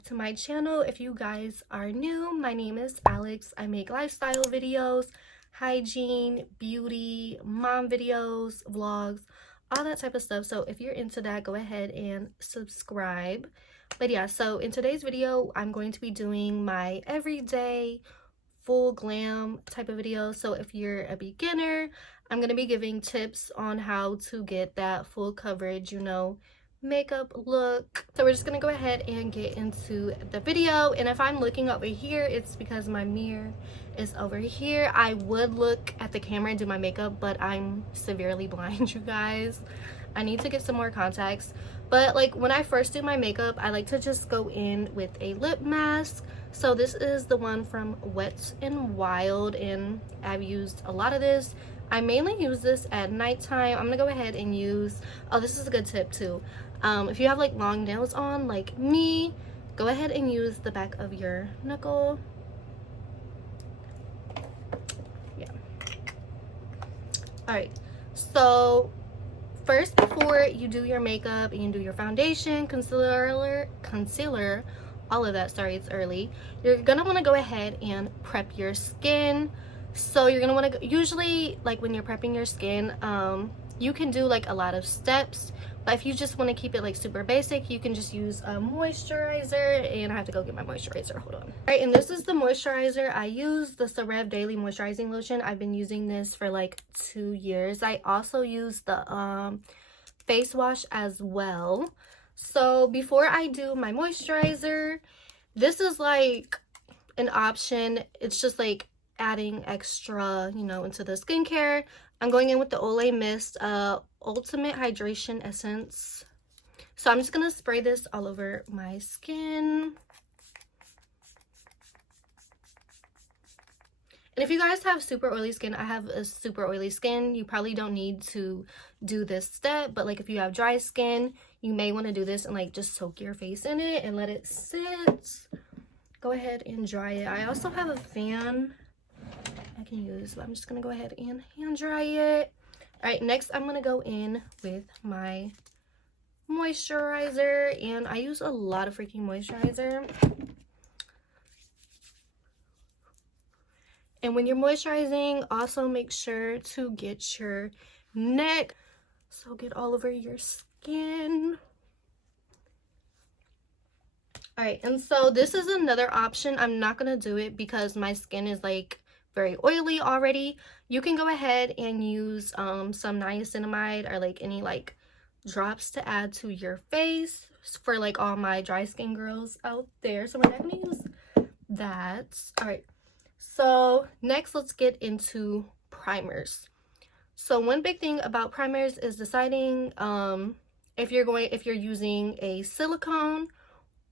back to my channel. If you guys are new, my name is Alex. I make lifestyle videos, hygiene, beauty, mom videos, vlogs, all that type of stuff. So if you're into that, go ahead and subscribe. But yeah, so in today's video, I'm going to be doing my everyday full glam type of video. So if you're a beginner, I'm going to be giving tips on how to get that full coverage, you know, makeup look. So we're just gonna go ahead and get into the video. And if I'm looking over here, it's because my mirror is over here. I would look at the camera and do my makeup, but I'm severely blind, you guys. I need to get some more contacts. But like when I first do my makeup, I like to just go in with a lip mask. So this is the one from Wet n Wild, and I've used a lot of this. I mainly use this at nighttime. I'm gonna go ahead and use, oh, this is a good tip too. If you have like long nails on like me, go ahead and use the back of your knuckle. Yeah. All right, so first, before you do your makeup and you do your foundation, concealer, all of that, sorry, it's early, you're gonna want to go ahead and prep your skin. So you're gonna want to, usually like when you're prepping your skin, you can do like a lot of steps, but if you just want to keep it like super basic, you can just use a moisturizer. And I have to go get my moisturizer, hold on. All right, and this is the moisturizer I use, the Cerev Daily Moisturizing Lotion. I've been using this for like 2 years. I also use the face wash as well. So before I do my moisturizer, this is like an option. It's just like adding extra, you know, into the skincare. I'm going in with the Olay Mist Ultimate Hydration Essence. So I'm just gonna spray this all over my skin. And if you guys have super oily skin, I have a super oily skin, you probably don't need to do this step. But like if you have dry skin, you may want to do this and like just soak your face in it and let it sit. Go ahead and dry it. I also have a fan I can use, but I'm just gonna go ahead and hand dry it. All right, next I'm gonna go in with my moisturizer, and I use a lot of freaking moisturizer. And when you're moisturizing, also make sure to get your neck, so get all over your skin. All right, and so this is another option. I'm not gonna do it because my skin is like very oily already. You can go ahead and use some niacinamide or like any like drops to add to your face for like all my dry skin girls out there. So we're not gonna use that. All right, so next let's get into primers. So one big thing about primers is deciding if you're using a silicone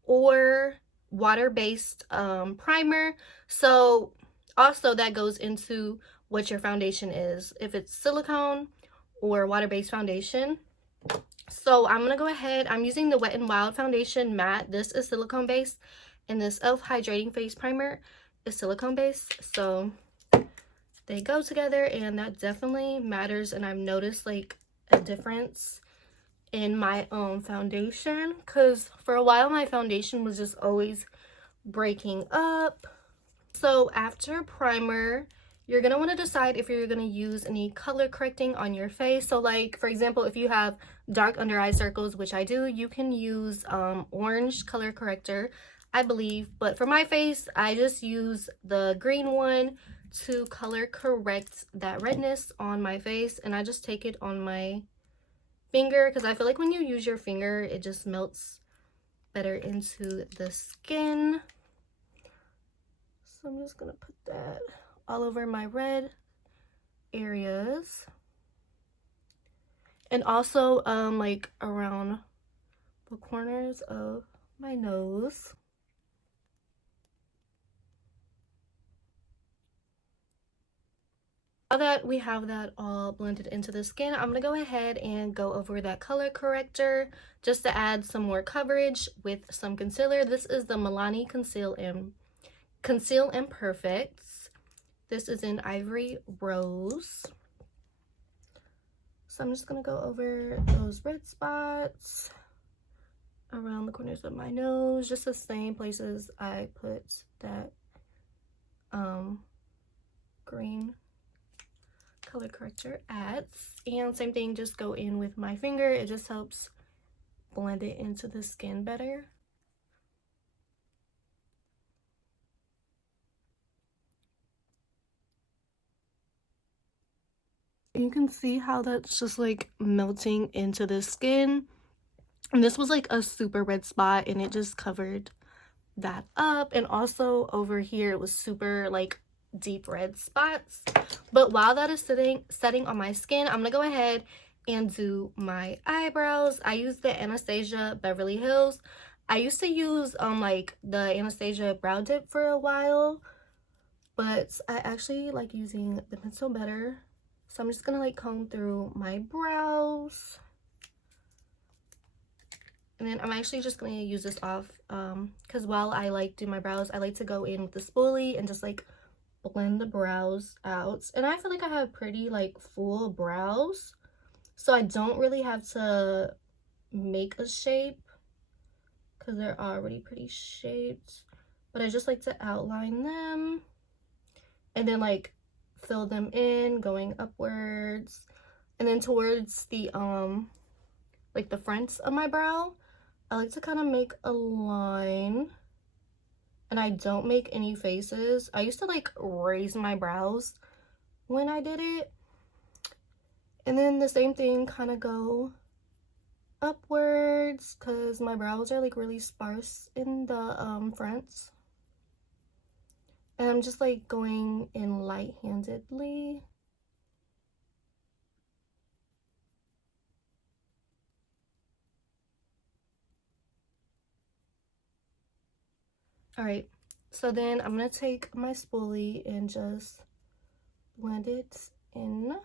or water-based primer. So also that goes into what your foundation is, if it's silicone or water-based foundation. So I'm gonna go ahead, I'm using the Wet n Wild foundation matte. This is silicone based, and this e.l.f. hydrating face primer is silicone based. So they go together, and that definitely matters. And I've noticed like a difference in my own foundation, because for a while my foundation was just always breaking up. So after primer, you're gonna want to decide if you're gonna use any color correcting on your face. So like for example, if you have dark under eye circles, which I do, you can use orange color corrector, I believe. But for my face, I just use the green one to color correct that redness on my face, and I just take it on my finger because I feel like when you use your finger, it just melts better into the skin. So I'm just gonna put that all over my red areas, and also like around the corners of my nose. Now that we have that all blended into the skin, I'm gonna go ahead and go over that color corrector just to add some more coverage with some concealer. This is the Milani Conceal and Perfects. This is in Ivory Rose. So I'm just gonna go over those red spots around the corners of my nose, just the same places I put that green color corrector at. And same thing, just go in with my finger. It just helps blend it into the skin better. You can see how that's just like melting into the skin. And this was like a super red spot and it just covered that up. And also over here it was super like deep red spots. But while that is setting on my skin, I'm gonna go ahead and do my eyebrows. I use the Anastasia Beverly Hills. I used to use like the Anastasia brow dip for a while, but I actually like using the pencil better. So I'm just gonna like comb through my brows. And then I'm actually just gonna use this off because while I like do my brows, I like to go in with the spoolie and just like blend the brows out. And I feel like I have pretty like full brows, so I don't really have to make a shape because they're already pretty shaped. But I just like to outline them and then like fill them in going upwards, and then towards the like the fronts of my brow I like to kind of make a line, and I don't make any faces. I used to like raise my brows when I did it, and then the same thing kind of go upwards because my brows are like really sparse in the fronts. And I'm just like going in light-handedly. All right, so then I'm gonna take my spoolie and just blend it in.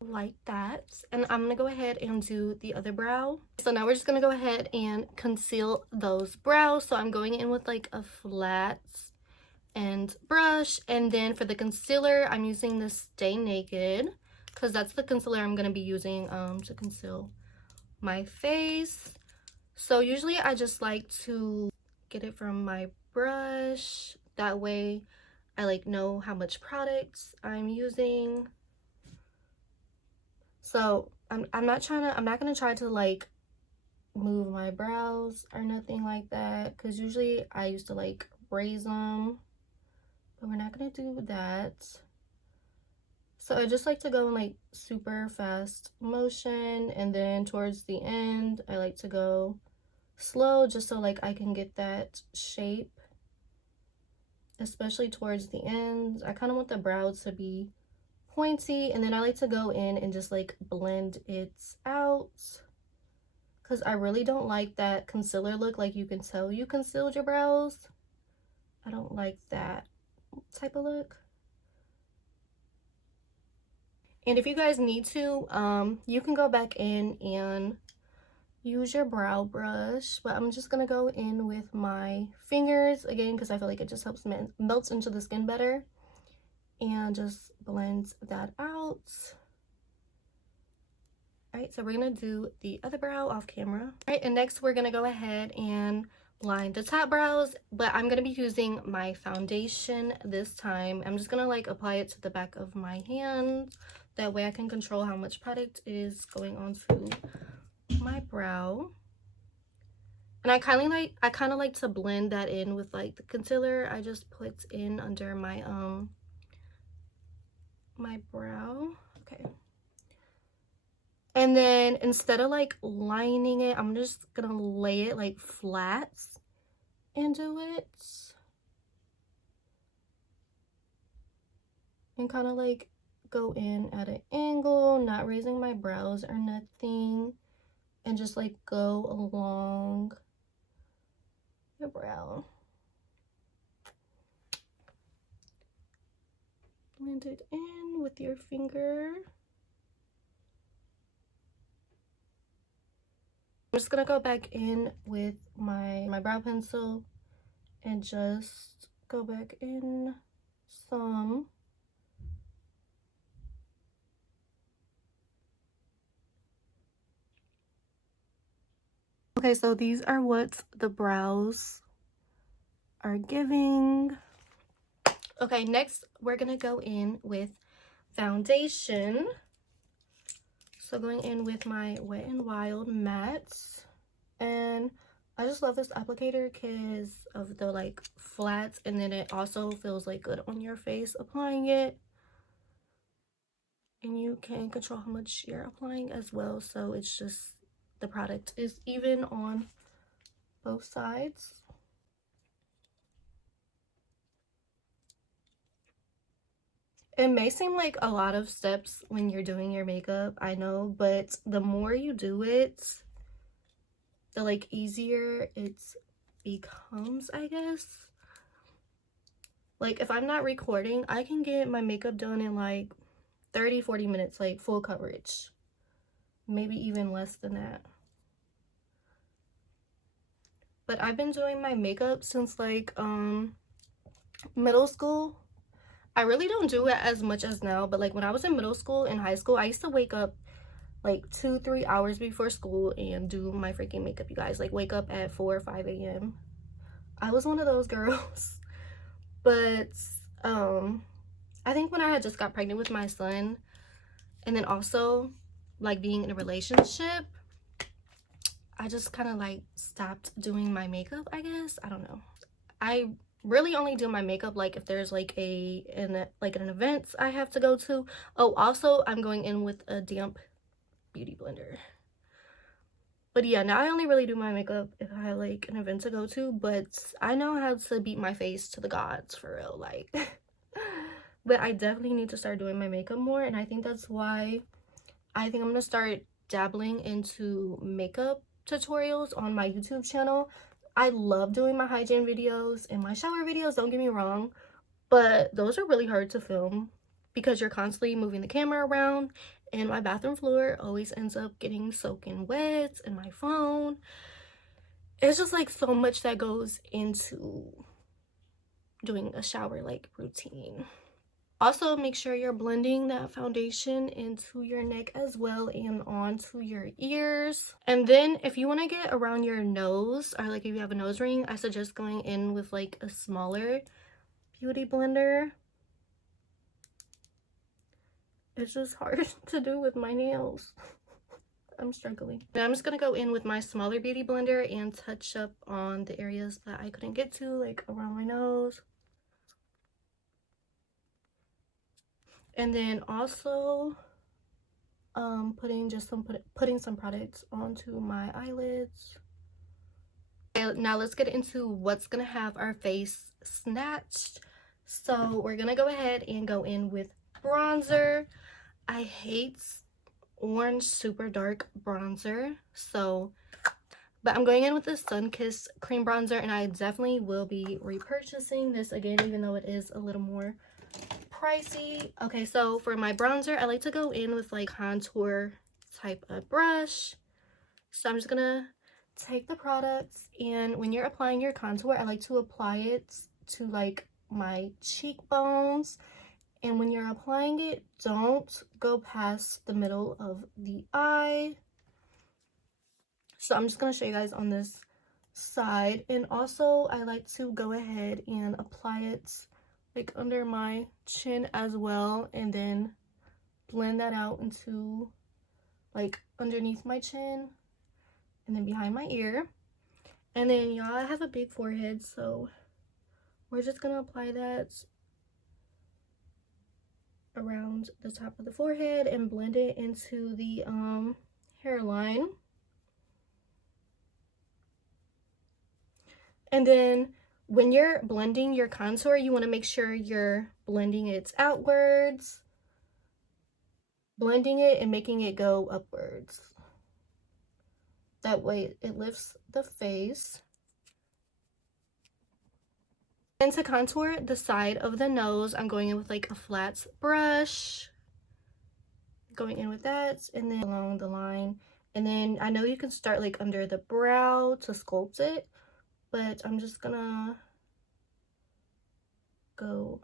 Like that. And I'm gonna go ahead and do the other brow. So now we're just gonna go ahead and conceal those brows. So I'm going in with like a flat end brush, and then for the concealer I'm using this Stay Naked because that's the concealer I'm gonna be using to conceal my face. So usually I just like to get it from my brush, that way I like know how much product I'm using. So I'm not gonna try to like move my brows or nothing like that, because usually I used to like raise them, but we're not gonna do that. So I just like to go in like super fast motion, and then towards the end I like to go slow just so like I can get that shape, especially towards the end. I kind of want the brows to be pointy, and then I like to go in and just like blend it out because I really don't like that concealer look, like you can tell you concealed your brows. I don't like that type of look. And if you guys need to, you can go back in and use your brow brush, but I'm just gonna go in with my fingers again because I feel like it just helps melt into the skin better, and just blend that out. All right, so we're gonna do the other brow off camera. All right, and next we're gonna go ahead and line the top brows, but I'm gonna be using my foundation this time. I'm just gonna like apply it to the back of my hand, that way I can control how much product is going onto my brow. And I kind of like to blend that in with like the concealer I just put in under my my brow. Okay. And then instead of like lining it, I'm just gonna lay it like flat and do it. And kind of like go in at an angle, not raising my brows or nothing. And just like go along your brow. Blend it in with your finger. I'm just gonna go back in with my brow pencil and just go back in some. Okay, so these are what the brows are giving. Okay, next we're gonna go in with foundation. So going in with my Wet n Wild mattes, and I just love this applicator because of the like flats, and then it also feels like good on your face applying it, and you can control how much you're applying as well, so it's just the product is even on both sides. It may seem like a lot of steps when you're doing your makeup, I know, but the more you do it, the like easier it becomes, I guess. Like if I'm not recording, I can get my makeup done in like 30-40 minutes, like full coverage, maybe even less than that. But I've been doing my makeup since like middle school. I really don't do it as much as now, but like when I was in middle school and high school, I used to wake up like 2-3 hours before school and do my freaking makeup, you guys. Like wake up at 4 or 5 a.m. I was one of those girls. But I think when I had just got pregnant with my son, and then also like being in a relationship, I just kind of like stopped doing my makeup, I guess. I don't know. I really only do my makeup like if there's like an event I have to go to. Oh, also I'm going in with a damp beauty blender. But yeah, now I only really do my makeup if I have like an event to go to, but I know how to beat my face to the gods for real, like. But I definitely need to start doing my makeup more, and I think that's why I think I'm gonna start dabbling into makeup tutorials on my YouTube channel. I love doing my hygiene videos and my shower videos, don't get me wrong, but those are really hard to film because you're constantly moving the camera around, and my bathroom floor always ends up getting soaking wet, and my phone. It's just like so much that goes into doing a shower like routine. Also, make sure you're blending that foundation into your neck as well and onto your ears. And then if you want to get around your nose, or like if you have a nose ring, I suggest going in with like a smaller beauty blender. It's just hard to do with my nails. I'm struggling. And I'm just gonna go in with my smaller beauty blender and touch up on the areas that I couldn't get to, like around my nose. And then also putting some products onto my eyelids. Okay, now let's get into what's gonna have our face snatched. So we're gonna go ahead and go in with bronzer. I hate orange super dark bronzer, but I'm going in with the Sunkissed cream bronzer, and I definitely will be repurchasing this again, even though it is a little more pricey. Okay, so for my bronzer, I like to go in with like contour type of brush. So I'm just gonna take the products, and when you're applying your contour, I like to apply it to like my cheekbones, and when you're applying it, don't go past the middle of the eye. So I'm just gonna show you guys on this side, and also I like to go ahead and apply it like under my chin as well, and then blend that out into like underneath my chin and then behind my ear. And then y'all, I have a big forehead, so we're just gonna apply that around the top of the forehead and blend it into the hairline. And then when you're blending your contour, you want to make sure you're blending it outwards, blending it and making it go upwards. That way it lifts the face. And to contour the side of the nose, I'm going in with like a flat brush, going in with that, and then along the line. And then I know you can start like under the brow to sculpt it, but I'm just gonna go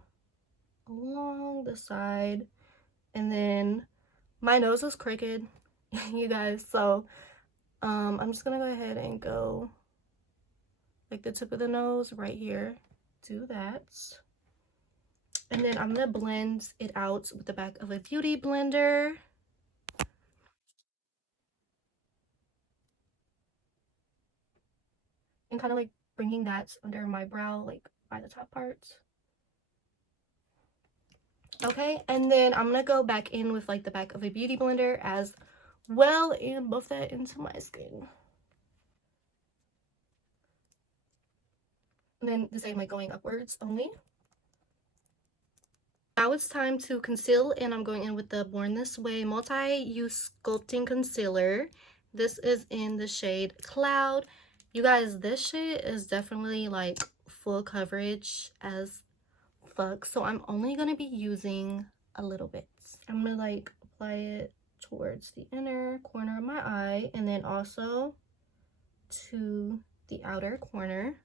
along the side. And then my nose is crooked, you guys, so I'm just gonna go ahead and go like the tip of the nose right here. Do that. And then I'm gonna blend it out with the back of a beauty blender. And kind of like bringing that under my brow, like by the top parts. Okay, and then I'm gonna go back in with like the back of a beauty blender as well and buff that into my skin. And then the same, like going upwards only. Now it's time to conceal, and I'm going in with the Born This Way multi-use sculpting concealer. This is in the shade Cloud. You guys, this shade is definitely like full coverage as fuck, so I'm only gonna be using a little bit. I'm gonna like apply it towards the inner corner of my eye and then also to the outer corner.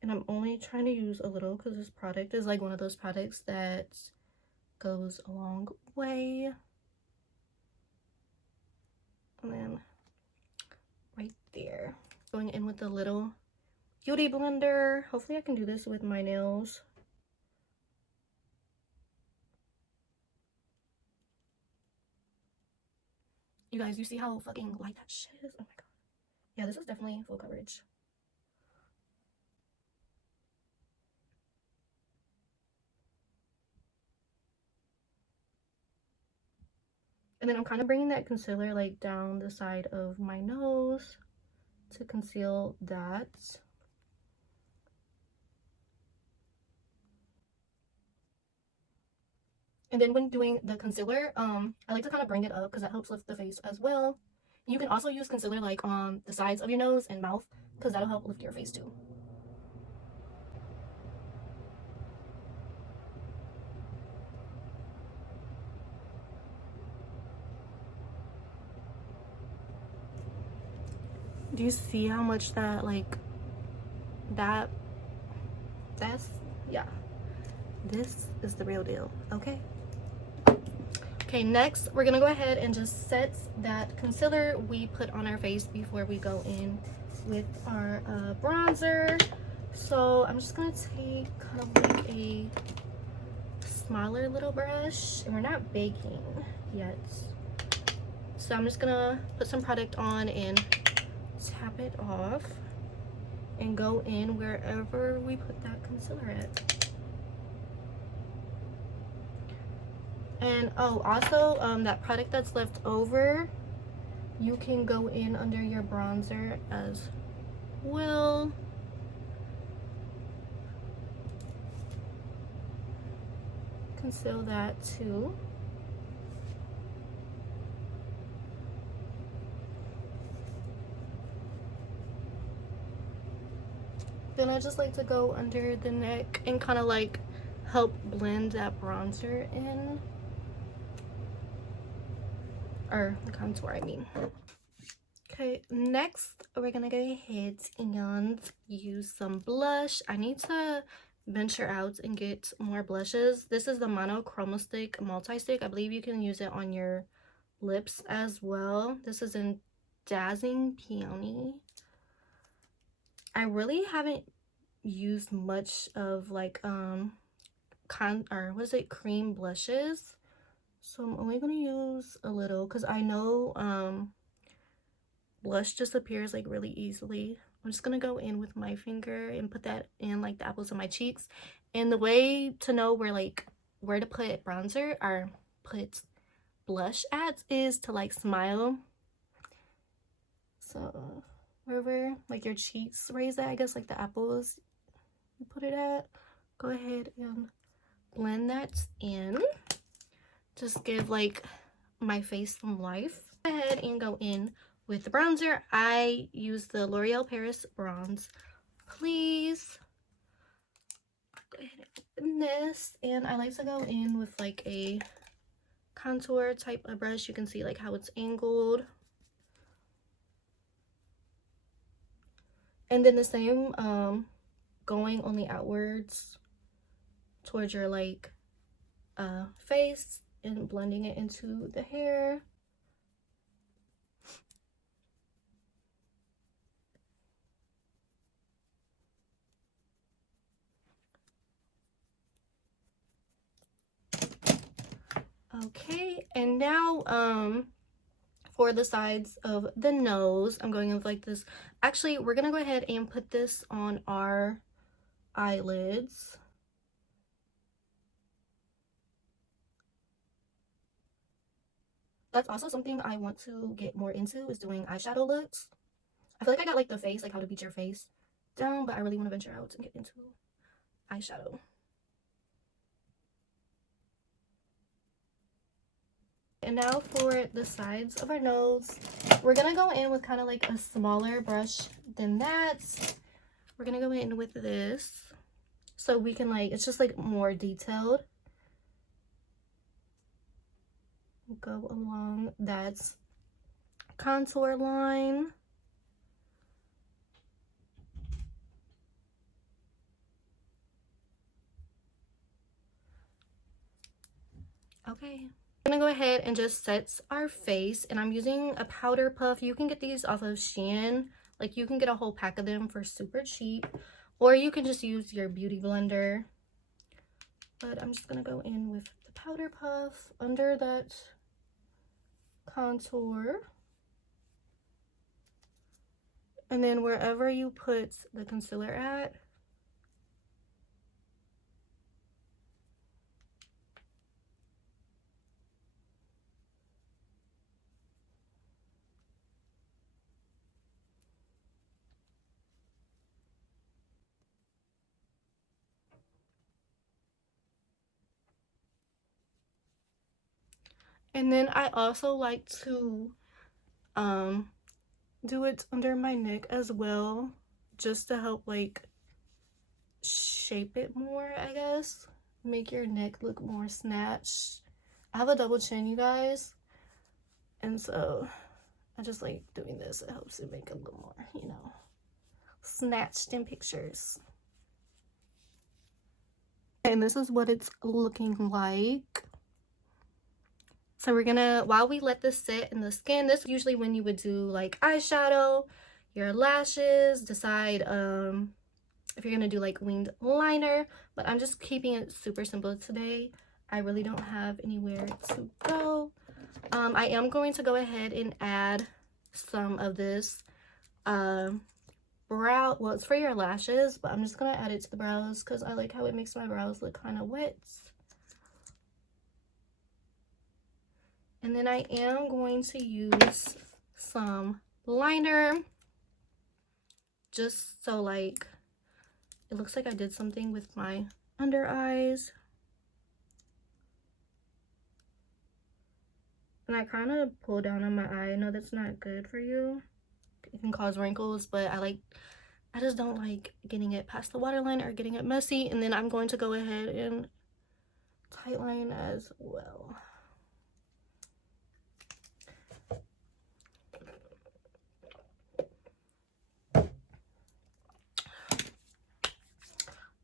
And I'm only trying to use a little because this product is like one of those products that goes a long way. And then right there, going in with a little beauty blender. Hopefully I can do this with my nails. You guys, you see how fucking light that shit is? Oh my god. Yeah, this is definitely full coverage. And then I'm kind of bringing that concealer like down the side of my nose to conceal that. And then when doing the concealer, I like to kind of bring it up because that helps lift the face as well. You can also use concealer like on the sides of your nose and mouth because that'll help lift your face too. Do you see how much that like that's yeah, this is the real deal. Okay, next we're gonna go ahead and just set that concealer we put on our face before we go in with our bronzer. So I'm just gonna take kind of like a smaller little brush, and we're not baking yet, so I'm just gonna put some product on and tap it off and go in wherever we put that concealer at. And oh, also that product that's left over, you can go in under your bronzer as well. Conceal that too. Then I just like to go under the neck and kind of like help blend that bronzer in, or the contour I mean. Okay, next we're gonna go ahead and use some blush. I need to venture out and get more blushes. This is the monochromatic multi-stick. I believe you can use it on your lips as well. This is in Dazzling Peony. I really haven't used much of like cream blushes, so I'm only gonna use a little because I know blush disappears like really easily. I'm just gonna go in with my finger and put that in like the apples of my cheeks. And the way to know where to put bronzer or put blush at is to like smile. So wherever like your cheeks raise at, I guess like the apples you put it at, go ahead and blend that in. Just give like my face some life. Go ahead and go in with the bronzer. I use the L'Oreal Paris Bronze Please. Go ahead and open this, and I like to go in with like a contour type of brush. You can see like how it's angled. And then the same, going only outwards towards your like face, and blending it into the hair. Okay, and now for the sides of the nose, I'm going with like this. Actually, we're gonna go ahead and put this on our eyelids. That's also something I want to get more into, is doing eyeshadow looks. I feel like I got like the face, like how to beat your face down, but I really want to venture out and get into eyeshadow. And now for the sides of our nose, we're gonna go in with kind of like a smaller brush than that. We're gonna go in with this so we can like, it's just like more detailed. Go along that contour line. Okay, I'm gonna go ahead and just set our face, and I'm using a powder puff. You can get these off of SHEIN. Like, you can get a whole pack of them for super cheap, or you can just use your beauty blender. But I'm just gonna go in with the powder puff under that contour, and then wherever you put the concealer at, and then I also like to do it under my neck as well, just to help like shape it more, I guess. Make your neck look more snatched. I have a double chin, you guys, and so I just like doing this. It helps it make it a little more, you know, snatched in pictures. And this is what it's looking like. So we're gonna, while we let this sit in the skin, this is usually when you would do like eyeshadow, your lashes, decide if you're gonna do like winged liner, but I'm just keeping it super simple today. I really don't have anywhere to go. I am going to go ahead and add some of this brow, well, it's for your lashes, but I'm just gonna add it to the brows because I like how it makes my brows look kind of wet. And then I am going to use some liner, just so like it looks like I did something with my under eyes. And I kind of pull down on my eye. I know that's not good for you. It can cause wrinkles, but I just don't like getting it past the waterline or getting it messy. And then I'm going to go ahead and tightline as well.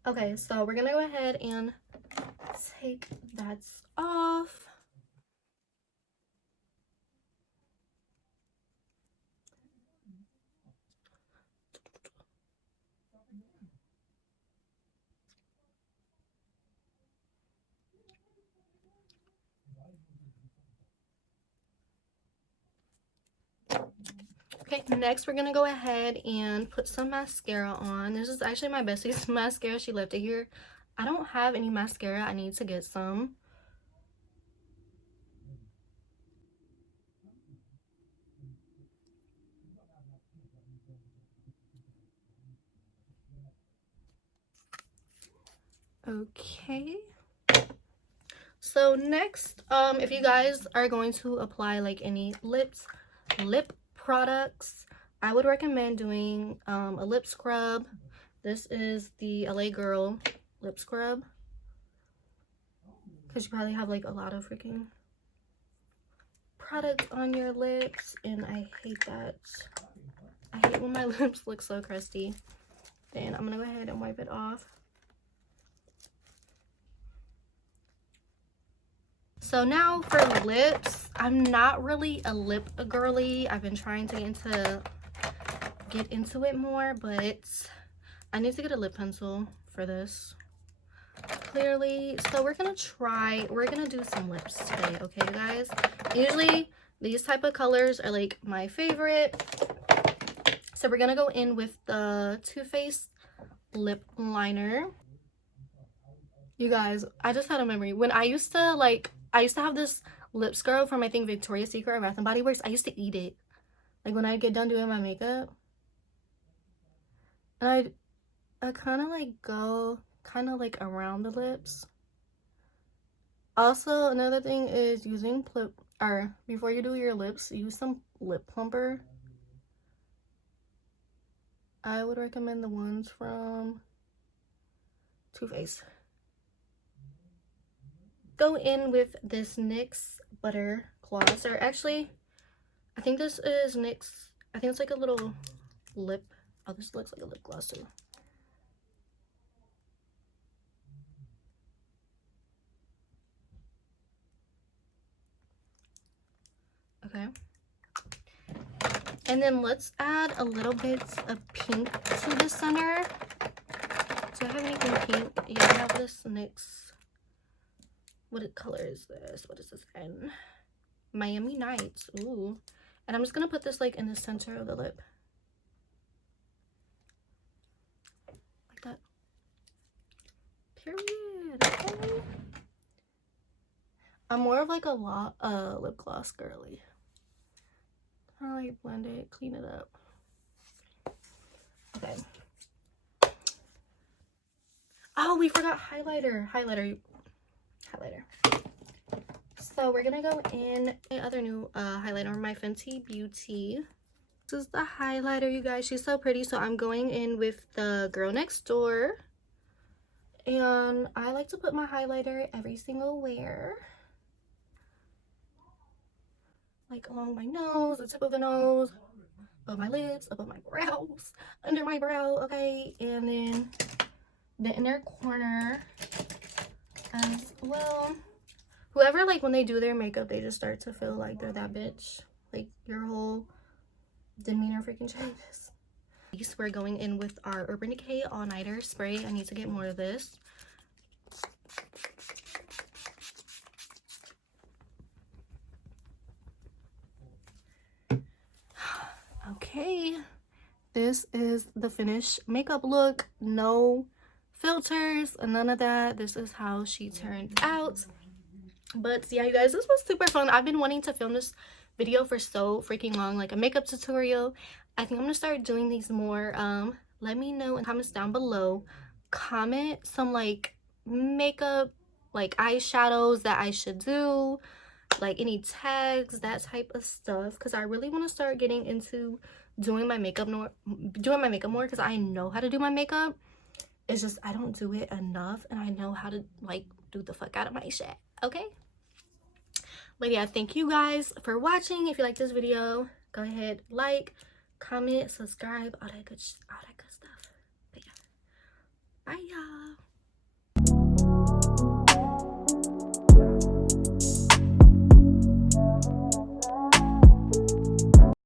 Okay, so we're gonna go ahead and take that off. Okay, next we're gonna go ahead and put some mascara on. This is actually my bestie's mascara. She left it here. I don't have any mascara. I need to get some. Okay. So next, if you guys are going to apply like any lip products, I would recommend doing a lip scrub. This is the LA Girl lip scrub, because you probably have like a lot of freaking product on your lips, and I hate that. I hate when my lips look so crusty. Then I'm gonna go ahead and wipe it off. So now for lips, I'm not really a lip girly. I've been trying to get into it more, but I need to get a lip pencil for this, clearly. So we're gonna do some lips today, okay guys? Usually these type of colors are like my favorite. So we're gonna go in with the Too Faced lip liner. You guys, I just had a memory. When I used to have this lip scrub from, I think, Victoria's Secret or Bath and Body Works. I used to eat it like when I get done doing my makeup, and I kind of like go around the lips. Also, another thing is using before you do your lips, use some lip plumper. I would recommend the ones from Too Faced. Go in with this NYX Butter Gloss, or actually, I think this is NYX. I think it's like a little lip. Oh, this looks like a lip gloss too. Okay. And then let's add a little bit of pink to the center. Do I have anything pink? Yeah, I have this NYX. What color is this? What is this in? Miami Nights. Ooh. And I'm just gonna put this like in the center of the lip. Like that. Period. Okay. I'm more of like a lip gloss girly. Kind of like blend it, clean it up. Okay. Oh, we forgot highlighter. Highlighter. So we're gonna go in my other new highlighter, my Fenty Beauty. This is the highlighter, you guys. She's so pretty. So I'm going in with the Girl Next Door, and I like to put my highlighter every single where, like along my nose, the tip of the nose, above my lips, above my brows, under my brow. Okay, and then the inner corner as well. Whoever, like, when they do their makeup, they just start to feel like they're that bitch. Like, your whole demeanor freaking changes. Next, we're going in with our Urban Decay All Nighter Spray. I need to get more of this. Okay. This is the finished makeup look. No filters, none of that. This is how she turned out. But yeah, you guys, this was super fun. I've been wanting to film this video for so freaking long, like a makeup tutorial. I think I'm gonna start doing these more. Let me know in the comments down below. Comment some like makeup, like eyeshadows that I should do, like any tags, that type of stuff, because I really want to start getting into doing my makeup more, because I know how to do my makeup. It's just I don't do it enough, and I know how to like do the fuck out of my shit. Okay, but yeah, thank you guys for watching. If you like this video, go ahead, like, comment, subscribe, all that good stuff. But yeah, bye y'all.